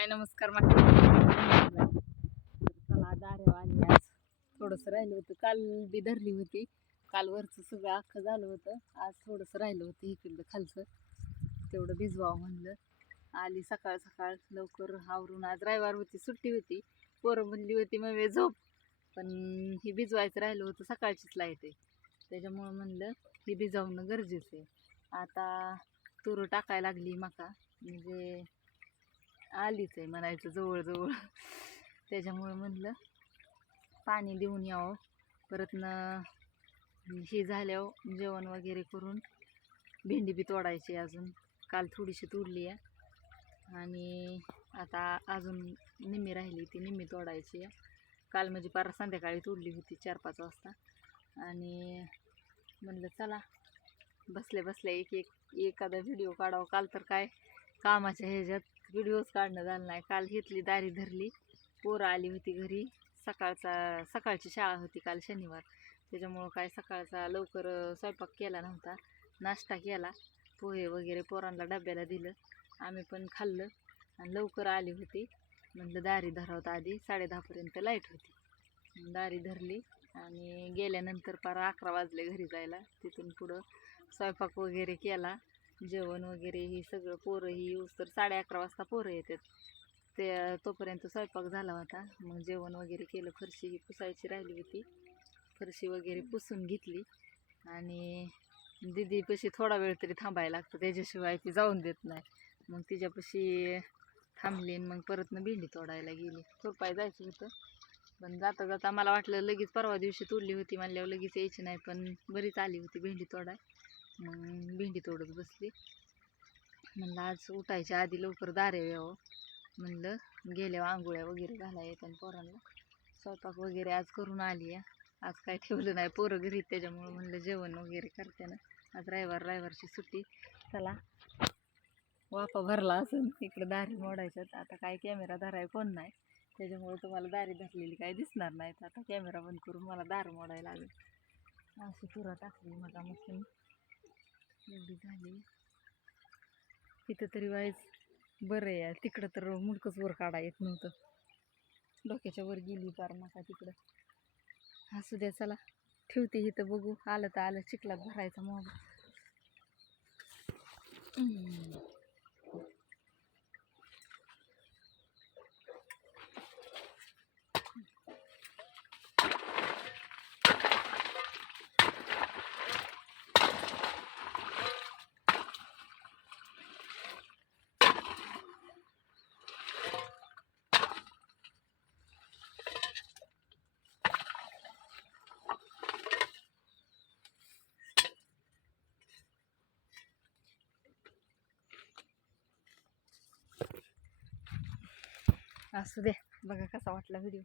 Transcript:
हाय नमस्कार चला दारेव आली आज. थोडंसं राहिलं होतं, काल बी धरली होती. काल वरचं सगळं अख्खं झालं होतं. आज थोडंसं राहिलं होतं इकडलं खालचं, तेवढं भिजवावं म्हणलं. आली सकाळ सकाळ लवकर आवरून. आज रविवार होती, सुट्टी होती. पोरं म्हणली होती मग झोप, पण ही भिजवायचं राहिलं होतं. सकाळचीच लाईट आहे, त्याच्यामुळं म्हणलं ही भिजवणं गरजेचं आहे. आता तूर टाकायला लागली मका, म्हणजे आलीच आहे म्हणायचं जवळजवळ. त्याच्यामुळे म्हणलं पाणी देऊन यावं. परतनं हे झाल्यावर जेवण वगैरे करून भेंडी बी तोडायची अजून. काल थोडीशी तोडली आहे आणि आता अजून निम्मी राहिली, ती निम्मी तोडायची आहे. काल म्हणजे पार संध्याकाळी तोडली होती 4-5 वाजता. आणि म्हणलं चला बसल्या बसल्या एखादा व्हिडिओ काढावं. काल तर काय कामाच्या ह्याच्यात व्हिडिओज काढणं झालं नाही. काल घेतली दारी धरली, पोरं आली होती घरी. सकाळची शाळा होती काल शनिवार, त्याच्यामुळं काय सकाळचा लवकर स्वयंपाक केला नव्हता. नाश्ता केला, पोहे वगैरे पोरांना डब्याला दिलं, आम्ही पण खाल्लं आणि लवकर आली होती. म्हटलं दारी धरावत आधी. 10:30पर्यंत लाईट होती. दारी धरली आणि गेल्यानंतर पार 11 वाजले घरी जायला. तिथून पुढं स्वयंपाक वगैरे केला, जेवण वगैरे हे सगळं. पोरं ही येऊस तर 11:30 वाजता पोरं येतात, ते तोपर्यंत स्वयंपाक झाला होता. मग जेवण वगैरे केलं. फरशी ही पुसायची राहिली होती, फरशी वगैरे पुसून घेतली. आणि दीदीपाशी थोडा वेळ तरी थांबायला लागतं, त्याच्याशिवाय ती जाऊन देत नाही. मग तिच्यापाशी थांबली आणि मग परतनं भेंडी तोडायला गेली. खुरपाय जायचं होतं, पण जाता जाता मला वाटलं लगेच परवा दिवशी तोडली होती म्हणल्यावर लगेच यायची नाही, पण बरीच आली होती भेंडी तोडाय. मग भेंडी तोडत बसली. म्हणलं आज उठायच्या आधी लवकर दारे यावं. म्हणलं गेल्यावर आंघोळ्या वगैरे घाला येत आणि पोरांना स्वयंपाक वगैरे आज करून आली आहे. आज काय ठेवलं नाही, पोरं घरी, त्याच्यामुळं म्हणलं जेवण वगैरे करते ना. आज रविवारची सुट्टी. चला वाफा भरला असून इकडं दारी मोडायच्यात. आता काय कॅमेरा धराय कोण नाही, त्याच्यामुळे तुम्हाला दारी धरलेली काय दिसणार नाहीत. आता कॅमेरा बंद करून मला दार मोडायला लागेल. अशी तुरा टाकली मला मशीन एवढी झाली. इथं तरी वाईज बरं आहे, तिकडं तर मुडकंच वर काढा येत नव्हतं. डोक्याच्या वर गेली पार मका तिकडं. असू द्या, चला ठेवते इथं. बघू आलं तर आलं, चिखलात भरायचा मग. असू दे, बघा कसा वाटला व्हिडिओ.